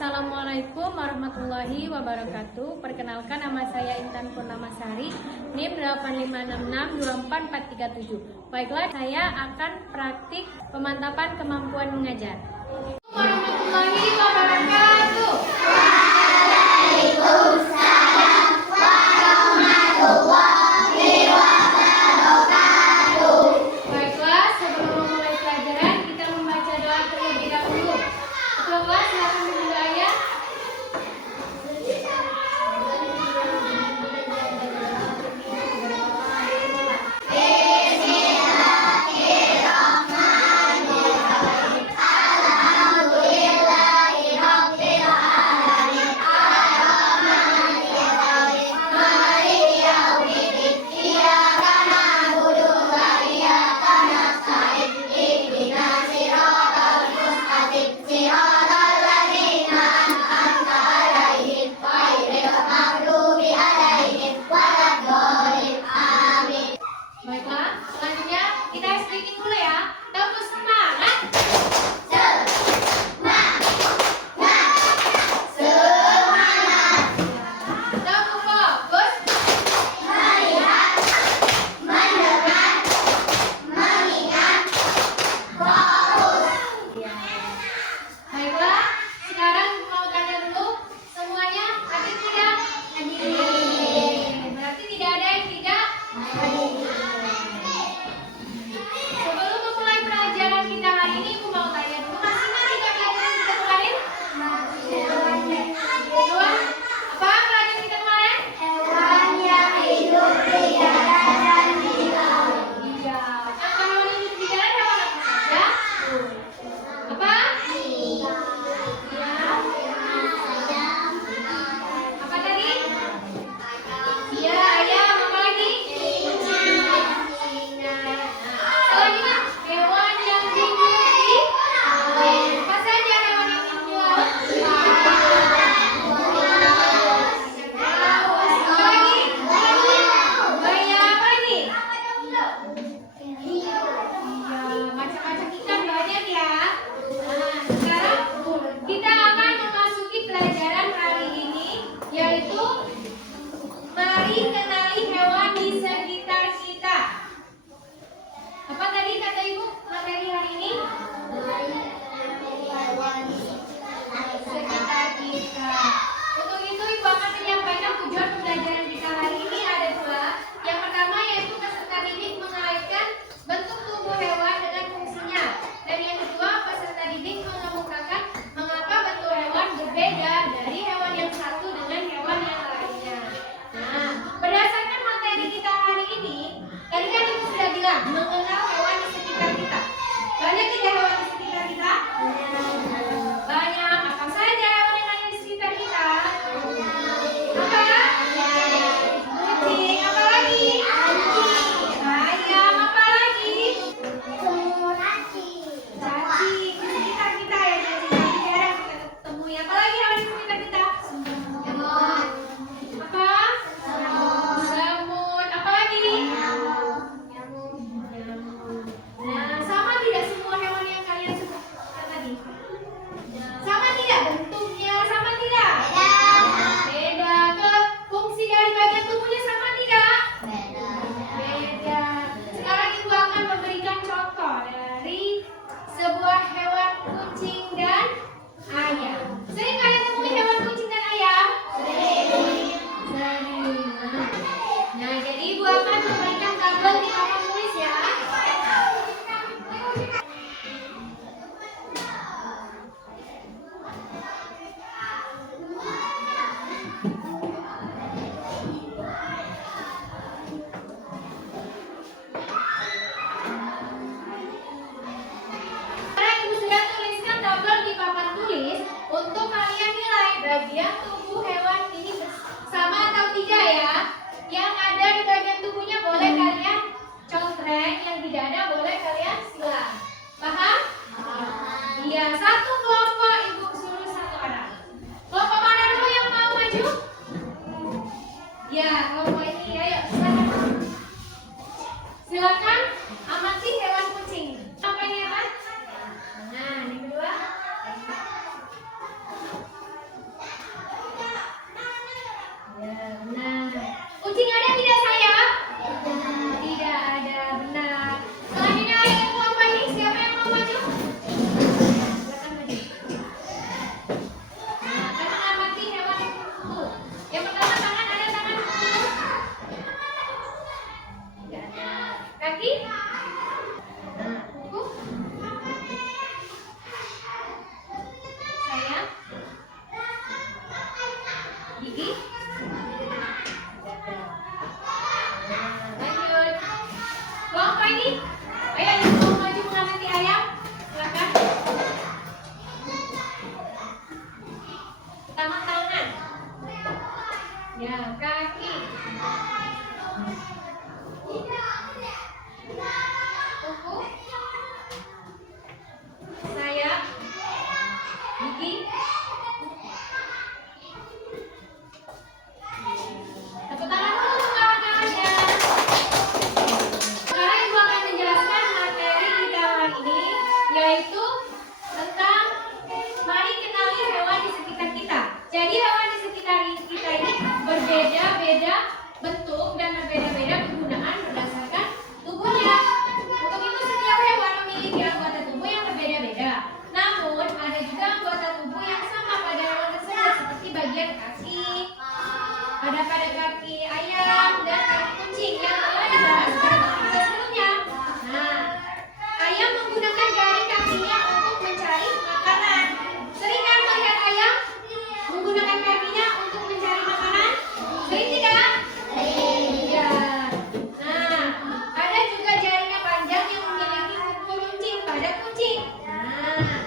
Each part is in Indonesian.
Assalamualaikum warahmatullahi wabarakatuh. Perkenalkan, nama saya Intan Purnamasari, NIM 8566244337. Baiklah, saya akan praktik pemantapan kemampuan mengajar. Warahmatullahi wabarakatuh. Waalaikumsalam warahmatullahi wabarakatuh. Baiklah, sebelum memulai pelajaran, kita membaca doa terlebih dahulu. Ketua kelas, silakan memulai ayat. Bagian tubuh hewan ini sama atau tidak ya? Yang ada di bagian tubuhnya boleh kalian contreng, yang tidak ada boleh kalian silang. Paham? Iya, satu kelompok ibu suruh satu anak. Kelompok mana dulu yang mau maju? Ya, kelompok ini. Ayo, silakan. Silakan amati hewan kucing. Apa ini apa? Nah, ini kedua. Ya, kaki. Kuku. Sayap. Gigi. Tepuk tangan dulu untuk kawan-kawannya. Sekarang Ibu akan menjelaskan materi kita hari ini, yaitu tentang mari kenali hewan di sekitar kita. Jadi hewan di sekitar kita ini berbeda-beda bentuk dan berbeda-beda kegunaan berdasarkan tubuhnya. Untuk itu setiap hewan memiliki anggota tubuh yang berbeda-beda. Namun ada juga anggota tubuh yang sama pada hewan tersebut, seperti bagian kaki. Ada pada kaki ayam dan kaki kucing yang telah dibahas pada topik sebelumnya. Nah, ayam menggunakan jari kakinya untuk mencari makanan. Sering kan melihat ayam menggunakan kakinya untuk mencari makanan? Sering tidak? Iya. Nah, ada juga jarinya panjang yang memiliki kuku runcing pada kucing. Nah,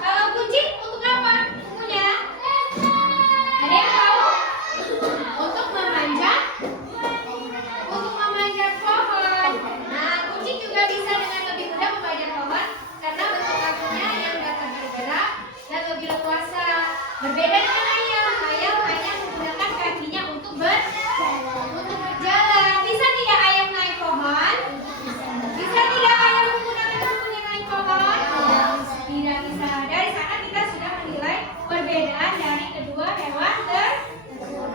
kalau kucing untuk apa kukunya? Ada yang tahu? Untuk memanjat pohon. Nah, kucing juga bisa dengan lebih mudah memanjat pohon karena bentuk kakinya yang dapat bergerak dan lebih leluasa. Berbeda dengan ayam, ayam hanya menggunakan kakinya untuk berjalan. Bisa tidak ayam naik pohon? Bisa tidak ayam menggunakan kukunya naik pohon? Tidak bisa. Dari sana kita sudah menilai perbedaan dari kedua hewan tersebut.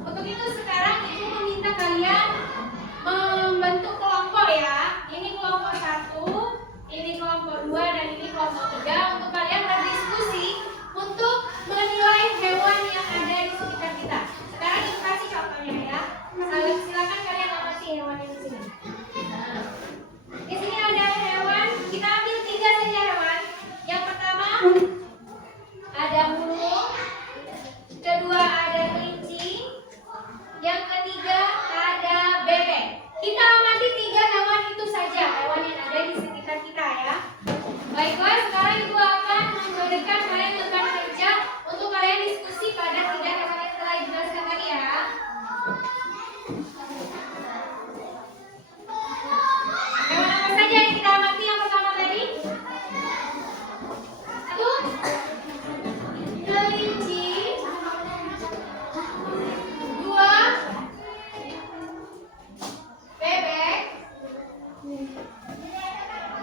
Untuk itu sekarang Ibu meminta kalian membentuk kelompok ya. Ini kelompok 1, ini kelompok 2, dan ini kelompok 3 untuk kalian berdiskusi untuk menilai hewan yang ada di sekitar kita. Sekarang Ibu kasih contohnya ya. Silakan kalian amati hewan yang di sini. Di sini ada hewan, kita ambil 3 saja hewan. Yang pertama ada burung, kedua ada kelinci, yang ketiga ada bebek. Kita amati 3 hewan itu saja, hewan yang ada di sekitar kita ya. Baiklah, sekarang Ibu akan memberikan kalian beban kerja untuk kalian diskusi pada 3 hewan yang telah dijelaskan tadi ya. Hewan apa saja yang kita amati yang pertama tadi? 1, kelinci. 2, bebek.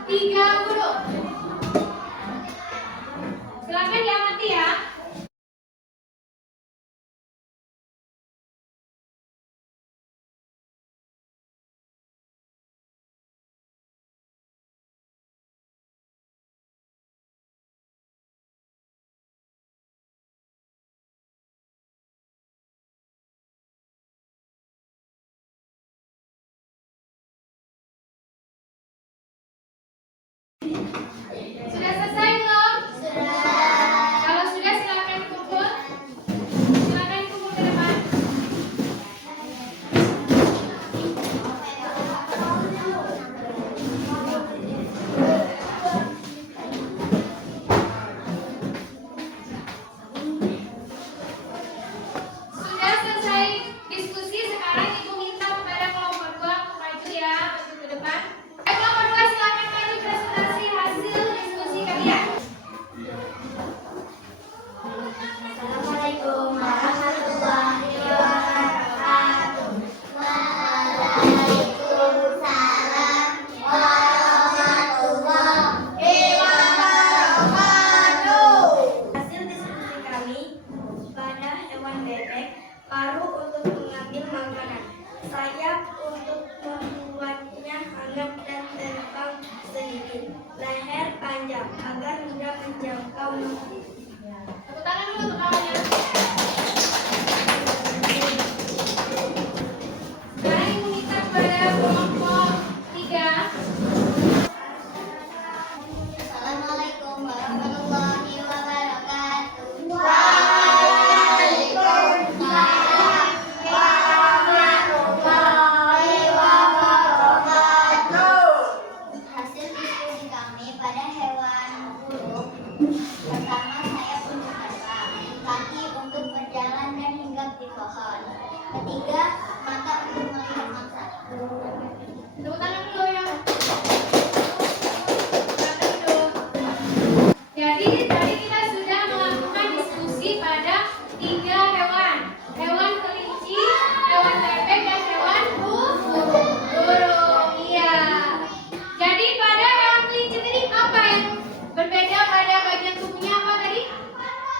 3, burung. Silakan diamati ya. Sudah selesai belum? Sudah. Kalau sudah silakan dikumpul. Silakan dikumpul ke depan. Sudah selesai diskusi, sekarang Ibu minta kepada kelompok 2 untuk maju ya, maju ke depan. Kelompok 2 silakan maju presentasi hasil diskusi kalian. Assalamualaikum warahmatullahi wabarakatuh. Waalaikumsalam warahmatullahi wabarakatuh. Hasil diskusi kami pada hewan bebek, paruh untuk mengambil makanan, sayap untuk membuatnya hangat dan terbang sedikit, leher panjang agar mudah menjangkau musuh. Tepuk tangan dulu untuk kawannya. Sekarang Ibu minta kepada kelompok 3. Assalamualaikum warahmatullahi wabarakatuh. Warahmatullahi wabarakatuh. Hasil diskusi kami pada hewan burung pertama tiga, mata untuk melihat mangsa. Tepuk tangan dulu ya. Tangan dulu. Jadi tadi kita sudah melakukan diskusi pada 3 hewan. Hewan kelinci, hewan bebek, dan hewan burung. Iya. Jadi pada hewan kelinci tadi apa yang berbeda pada bagian tubuhnya apa tadi?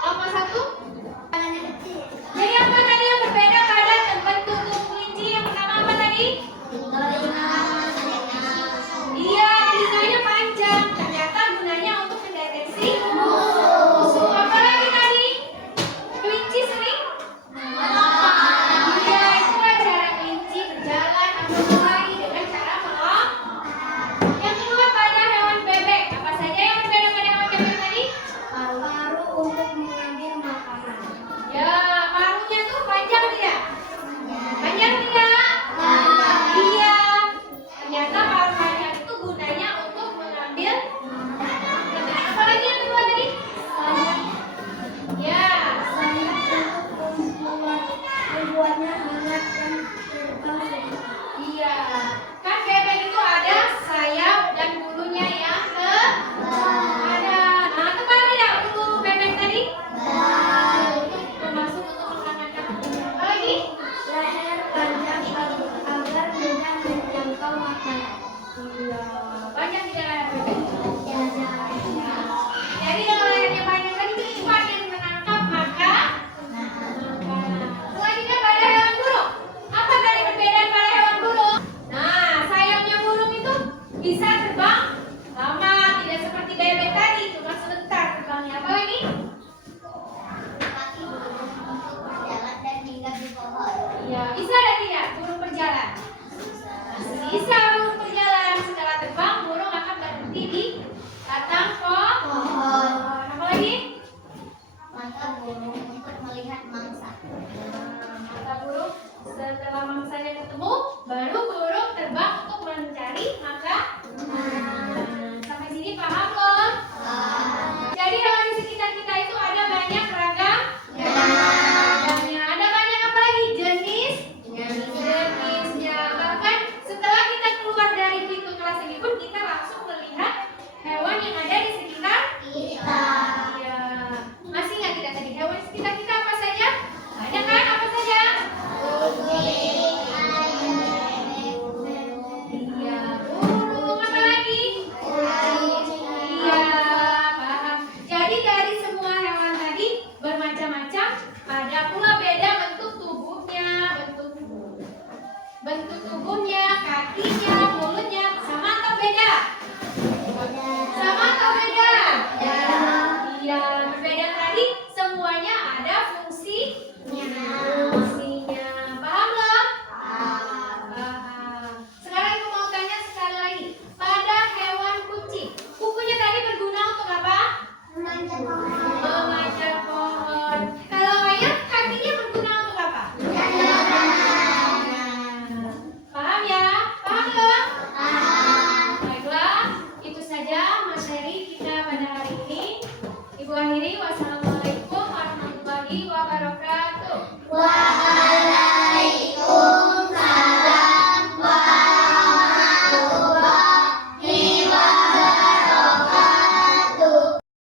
Apa satu? Tangannya kecil. Jadi apa tadi yang berbeda pada bentuk tubuh kelinci? Yang pertama apa tadi? Iya, telinganya panjang. Ternyata gunanya untuk mendeteksi musuh. Apa lagi tadi? Kelinci sering? Iya, itulah cara kelinci berjalan atau berlari dengan cara melompat. Yang kedua pada hewan bebek. Apa saja yang berbeda pada hewan bebek tadi? Paru untuk mengambil makanan. Ya, paruhnya tuh panjang tidak? Panjang tidak? Iya. Ternyata paruh panjang itu gunanya untuk mengambil makanan. Apa lagi yang kedua tadi? Ya. Membuatnya hangat dan terbang sedikit. Iya. Kan bebek itu ada sayap dan bulunya yang ada. Nah, tebal tidak bulu bebek tadi? Termasuk untuk menghangatkan. Apa lagi? Leher panjang agar mudah menjangkau makanan. Iya. Banyak tidak leher bebek? Jadi kalau lehernya panjang tadi cepat yang menangkap makanan. Selanjutnya pada hewan burung. Apa tadi perbedaan pada hewan burung? Nah, sayapnya burung itu bisa terbang lama, tidak seperti bebek tadi, cuma sebentar terbangnya. Apa lagi? Ya, bisa dan tidak burung berjalan? Bisa burung berjalan. Setelah terbang, burung akan berhenti di batang pohon. Apa lagi? Mata burung setelah mangsanya ketemu, baru burung terbang untuk mencari makanan. Sampai sini paham belum? Jadi hewan di sekitar kita itu ada banyak ragam. Ada banyak apa lagi? Jenisnya. Bahkan setelah kita keluar dari pintu kelas ini pun kita langsung melihat hewan yang ada di sekitar kita. Ya. Masih nggak kita tadi hewan di sekitar kita apa saja? Banyak kan? Apa saja? Iya, burung apa lagi? Iya, paham. Jadi dari semua hewan tadi bermacam-macam, ada pula beda bentuk tubuhnya, kakinya, mulutnya, sama atau beda? Sama atau beda? Iya, berbeda tadi semuanya ada fungsinya. Paham belum? Paham. Sekarang aku mau tanya sekali lagi. Pada hewan kucing, kukunya tadi berguna untuk apa? Memanjat pohon. Kalau ayam, kakinya berguna untuk apa? Paham ya? Paham belum? Baiklah, itu saja materi kita pada hari ini. Ibu akhiri, wassalamualaikum warahmatullahi wabarakatuh.